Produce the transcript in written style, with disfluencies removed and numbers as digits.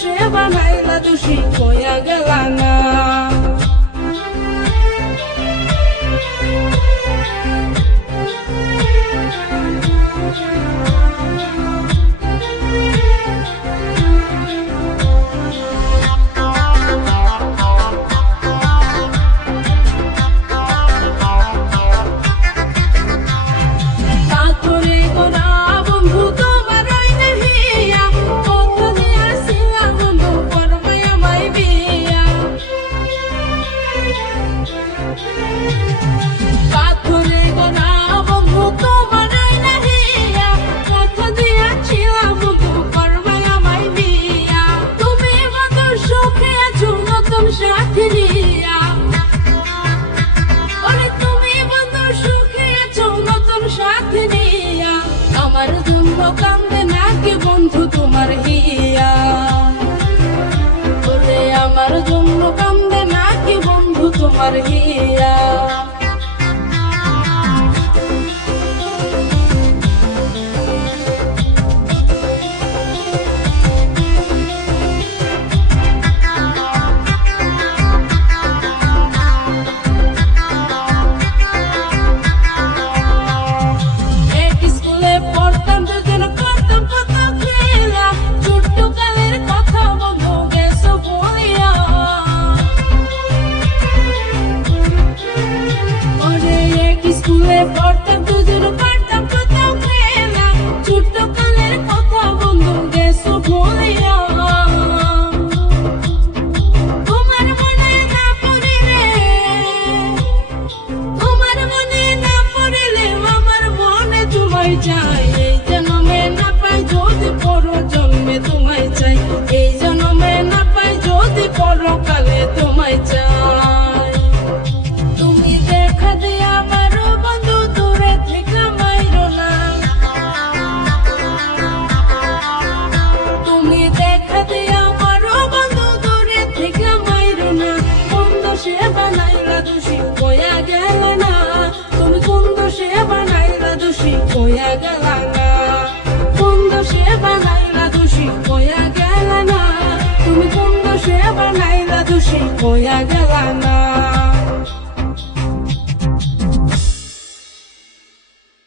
সে বানাইলা দোষী কইয়া গেলা না। আমার জন্য কান্দে নাকি বন্ধু তোমার হিয়া, বলে আমার জন্য কান্দে নাকি বন্ধু তোমার হিয়া। স্কুলে পড়তাম দুজন পারতাম কোথাও খেলা, ছোট্ট কালের কথা বন্ধু গেছো ভুলিয়া। তোমার মনে না পড়িলে, তোমার মনে না পড়িলে আমার মনে তোমায় চাই। এই জন্মে না পাই যদি পরজন্মে তোমায় চাই, এই জন্মে না পাই যদি পরকালে তোমায় চাই। তুমি দেখা দেয়া সে বানাইলা দোষী কইয়া গেলা না, তুমি কোন দোষে বানাইলা দোষী কইয়া গেলা না, কোন দোষে বানাইলা দোষী কইয়া গেলা না, তুমি কোন দোষে বানাইলা দোষী কইয়া গেলা না।